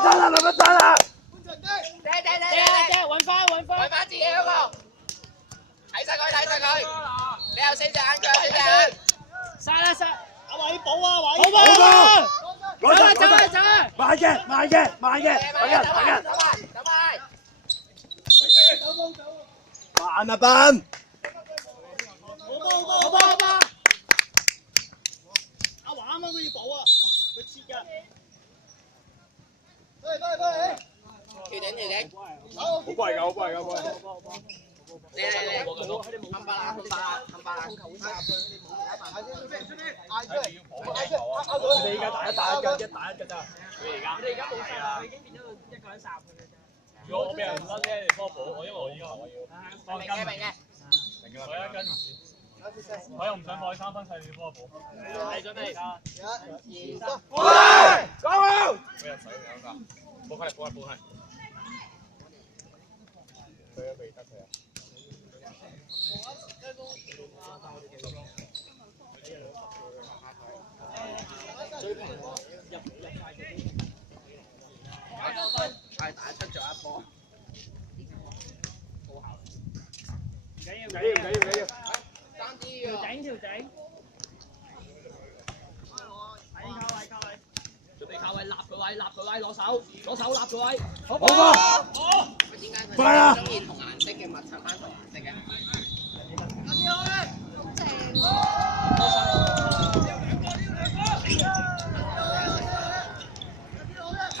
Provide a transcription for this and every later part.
爭啦，慢慢爭啦。揾翻自己嗰個，睇晒佢，你有四隻眼，佢有四隻眼，殺！阿偉補啊，偉！好走啊！慢嘅，等人。慢啊，笨！好波！阿華啱啱都要補啊，佢切㗎。調整，好乖㗎。你，冚巴啦！你而家打一㗎咋？你而家冇殺，佢已經變咗一個人殺佢嘅啫。如果我俾人甩咧，你幫我補我，因為我依家我要明嘅。我一跟我又唔想攞3分細，你幫我補。你準備？1、2、3，喂！走！俾人洗兩㗎，補開。佢都未得佢啊！係打出咗一波，唔緊要，爭啲喎。調整。準備靠位，立佢位，攞手立佢位。好波！點解快啦！中意同顏色嘅物襯翻同顏色嘅？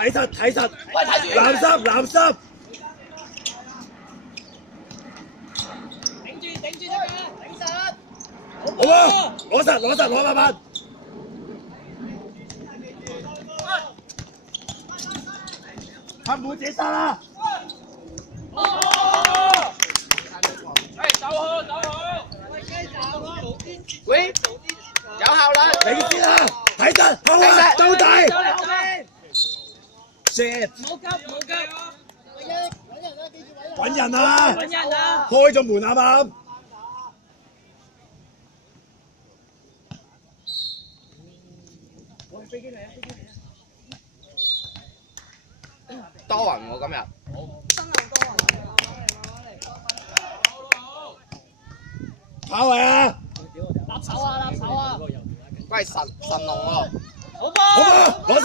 睇實，喂，睇住藍濕。頂住得㗎，頂實。好啊！攞慢慢。唔好自己殺啦！走好！喂，有效率。你先啦，睇實，後啊，到底。shit！唔好急。揾人啊！開咗門啊嘛！飛機嚟啊！多雲喎今日。跑位啊！立手啊！喂，神龍喎。好波！攞實！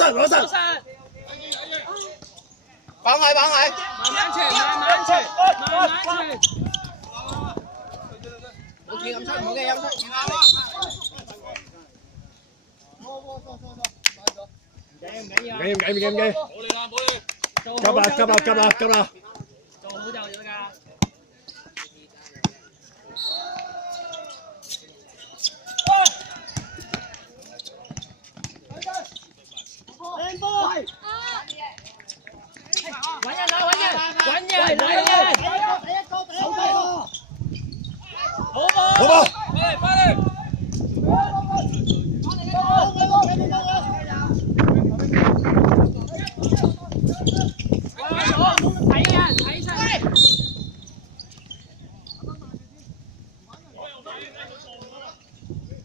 綁佢。慢慢傳。冇企咁出，冇企咁出。唔緊要。唔緊。冇亂。急啦！做好就得㗎。靚波！揾人！好波！快啲！睇晒。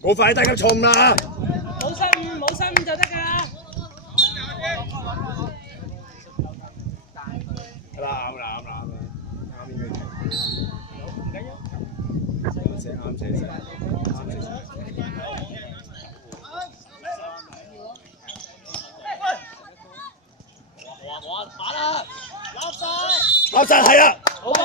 冇快低咁衝啦！冇失誤就得㗎啦。啱應該。唔緊要。啱。我打啦！立晒係啊！好波！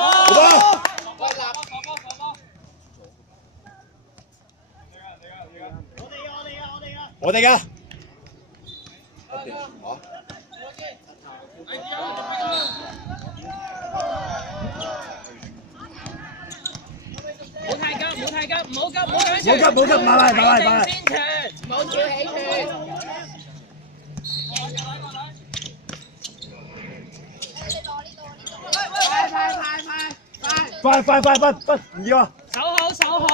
我哋㗎。唔好太急，唔好急，慢慢。先傳，冇跳起傳。快，唔要啊！守好。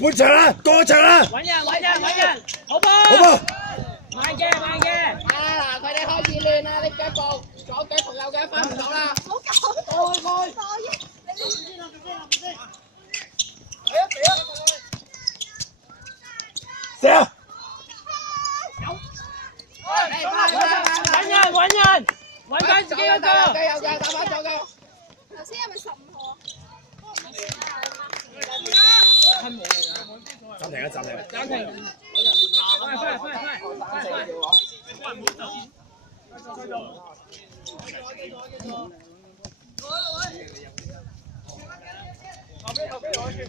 半場啦，過場啦！揾人，好波！慢嘅。嗱，佢哋開始亂啦，你腳步左腳同右腳分唔到啦。唔好搞！開！射啊！揾人，有打翻咗㗎。頭先係咪15號啊？暫停啊！暫停！暫停！快！後邊攞住！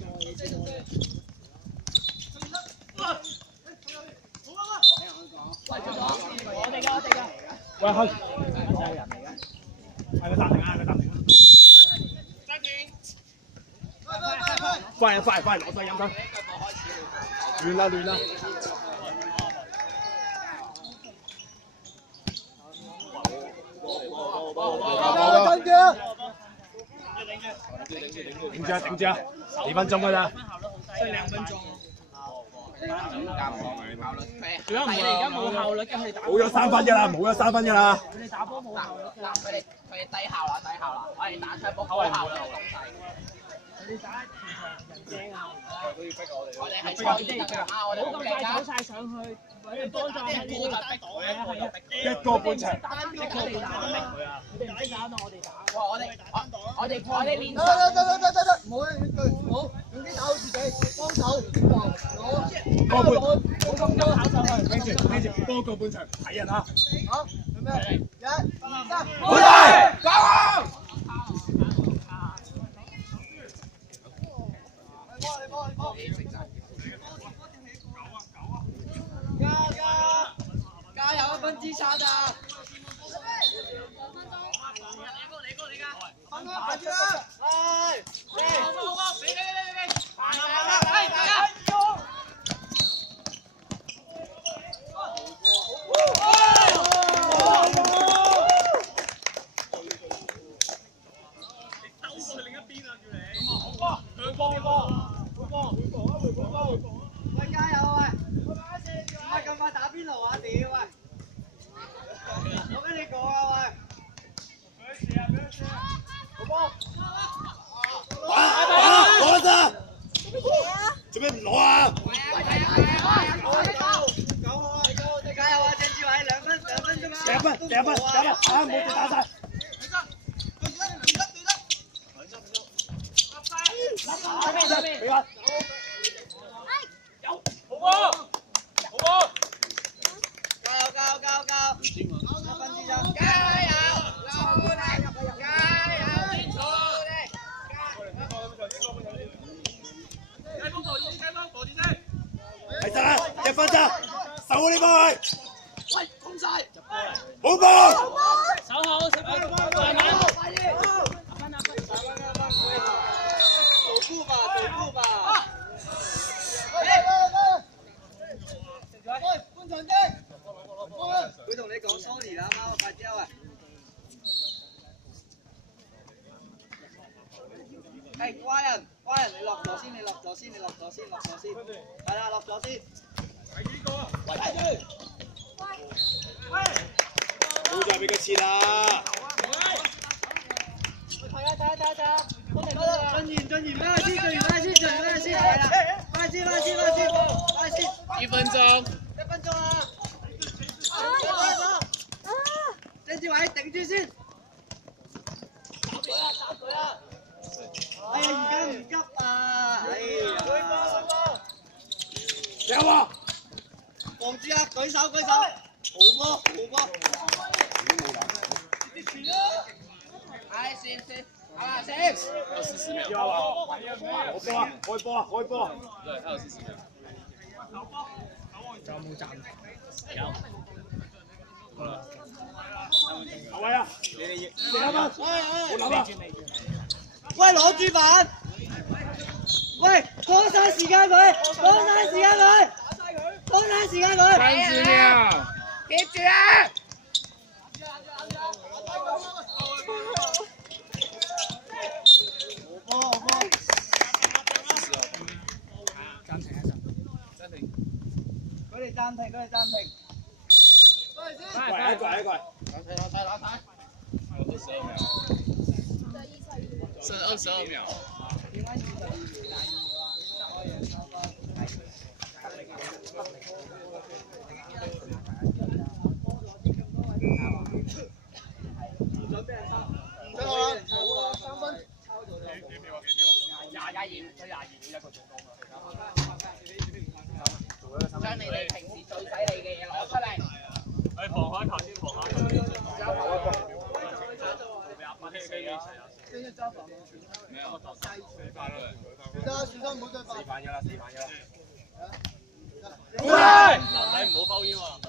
我哋㗎！喂，開！係個暫停啊！快攞晒飲水！亂啦！頂住啊！2分鐘㗎咋？剩2分鐘。點解唔而家冇效率嘅，佢哋打。冇咗3分㗎啦！佢哋打波冇效率嘅。嗱，佢哋低效啦！我哋打出波高效率嘅東西。佢哋打前場人精啊！我哋係佢創意得㗎啊！我哋冇咁快走晒上去，為咗幫助佢哋。一個半場。佢哋唔識打到我哋打。我哋練出。冇用啲手自己幫手個半。冇咁高考上去。聽住，多個半場睇人啊！好，準備1、2、3，好大！加油！加油！1分之3咋？喂，加油啊！喂，唔係咁快打邊爐啊！屌喂！我跟你講啊喂！攞得！做咩唔攞啊？加油啊！鄭志偉2分啫嘛！射一分！啊，冇字打晒。俾翻。加油！1分之3。加油！係得啦，1分咋？守好呢波去。喂，攻晒！好波！守好，10分，慢慢。走步吧。半場機。佢同你講 sorry 啦，貓快啲啊！係乖人，你落咗先，係啦，落咗先。唔好再俾佢切啦！睇下，進完翻先，係啦，翻先。2分鐘啊！鄭志偉頂住先。哎呀，而家唔急啊！哎呀，有啊！防住啊！舉手，好波！唉，先，好啦，先。有啊！開波啊！對，還有40秒。有冇暫停？有。好啦。後位啊！你啱啊！好諗啊！喂，攞住板！喂，講晒時間佢！30秒。接住啊！好波！暫停。佢哋暫停。一個。攞睇。剩22秒。點解22秒？最後啦，3分。22一個進攻將你哋平時最犀利嘅嘢攞出嚟。係防下球先，防下球先。男仔唔好抽煙喎，男仔。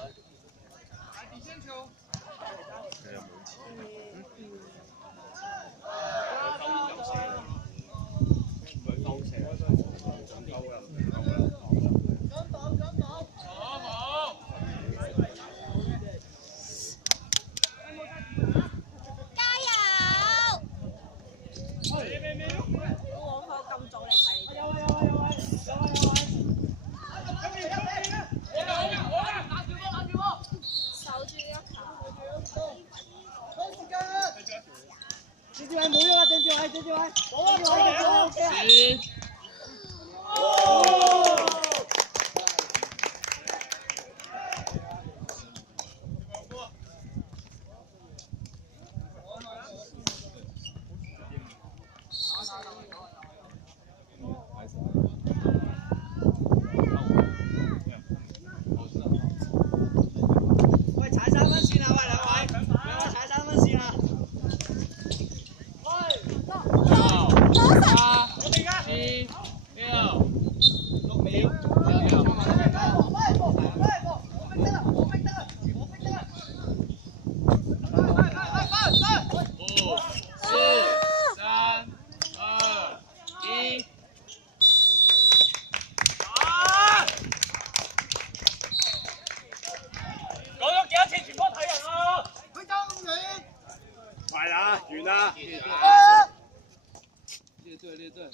快啦，完啦！列队。